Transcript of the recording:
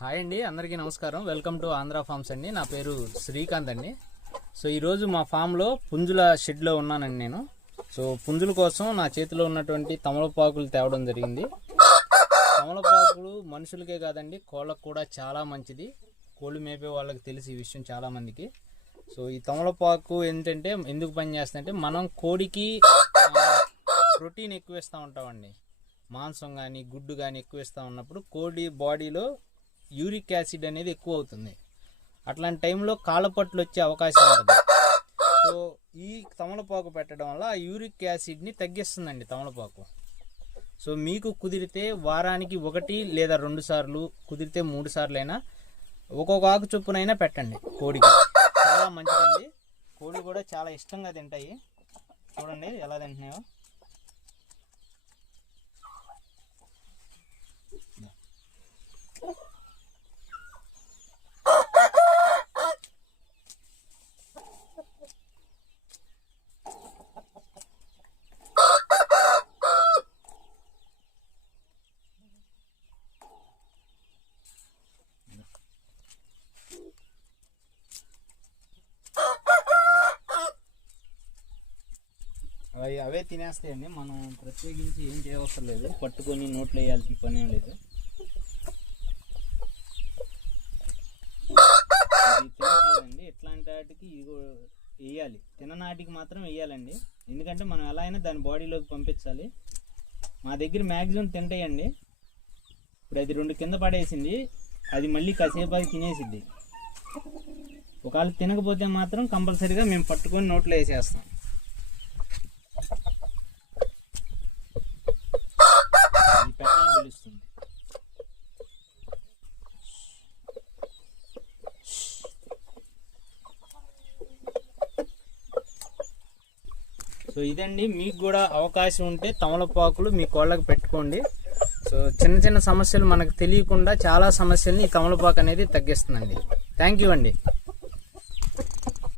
Hi అండి, అందరికీ నమస్కారం. వెల్కమ్ టు ఆంధ్ర ఫార్మ్స్ అండి. నా పేరు శ్రీకాంత్ అండి. సో ఈరోజు మా ఫామ్లో పుంజుల షెడ్లో ఉన్నానండి నేను. సో పుంజుల కోసం నా చేతిలో ఉన్నటువంటి తమలపాకులు తేవడం జరిగింది. తమలపాకులు మనుషులకే కాదండి, కోళ్ళకు కూడా చాలా మంచిది. కోళ్ళు మేపే వాళ్ళకి తెలిసి ఈ విషయం చాలామందికి. సో ఈ తమలపాకు ఏంటంటే ఎందుకు పనిచేస్తుందంటే, మనం కోడికి ప్రోటీన్ ఎక్కువ ఇస్తూ ఉంటామండి. మాంసం కానీ గుడ్డు కానీ ఎక్కువ ఇస్తూ ఉన్నప్పుడు కోడి బాడీలో యూరిక్ యాసిడ్ అనేది ఎక్కువ అవుతుంది. అట్లాంటి టైంలో కాళ్ళపట్లు వచ్చే అవకాశం ఉంటుంది. సో ఈ తమలపాకు పెట్టడం వల్ల ఆ యూరిక్ యాసిడ్ని తగ్గిస్తుందండి తమలపాకు. సో మీకు కుదిరితే వారానికి 1 లేదా 2 సార్లు, కుదిరితే 3 సార్లు అయినా ఒక్కొక్క ఆకు చొప్పునైనా పెట్టండి. కోడికి చాలా మంచిదండి. కోడి కూడా చాలా ఇష్టంగా తింటాయి. చూడండి ఎలా తింటున్నాయో. అవే తినేస్తాయండి. మనం ప్రత్యేకించి ఏం చేయవసరం లేదు. పట్టుకొని నోట్లో వేయాల్సిన పని ఏం లేదు. ఇది తినట్లేదండి. ఇట్లాంటి వాటికి ఇది వేయాలి, తిననాటికి మాత్రం వేయాలండి. ఎందుకంటే మనం ఎలా అయినా దాని బాడీలోకి పంపించాలి. మా దగ్గర మ్యాక్సిమం తింటాయండి. ఇప్పుడు అది 2 కింద పడేసింది, అది మళ్ళీ కాసేపు అది తినేసిద్ది. ఒకవేళ తినకపోతే మాత్రం కంపల్సరీగా మేము పట్టుకొని నోట్లో వేసేస్తాం. పిలుస్తుంది. సో ఇదండి, మీకు కూడా అవకాశం ఉంటే తమలపాకులు మీ కోళ్ళకి పెట్టుకోండి. సో చిన్న చిన్న సమస్యలు మనకు తెలియకుండా చాలా సమస్యల్ని ఈ తమలపాకు అనేది తగ్గిస్తుందండి. థ్యాంక్ యూ అండి.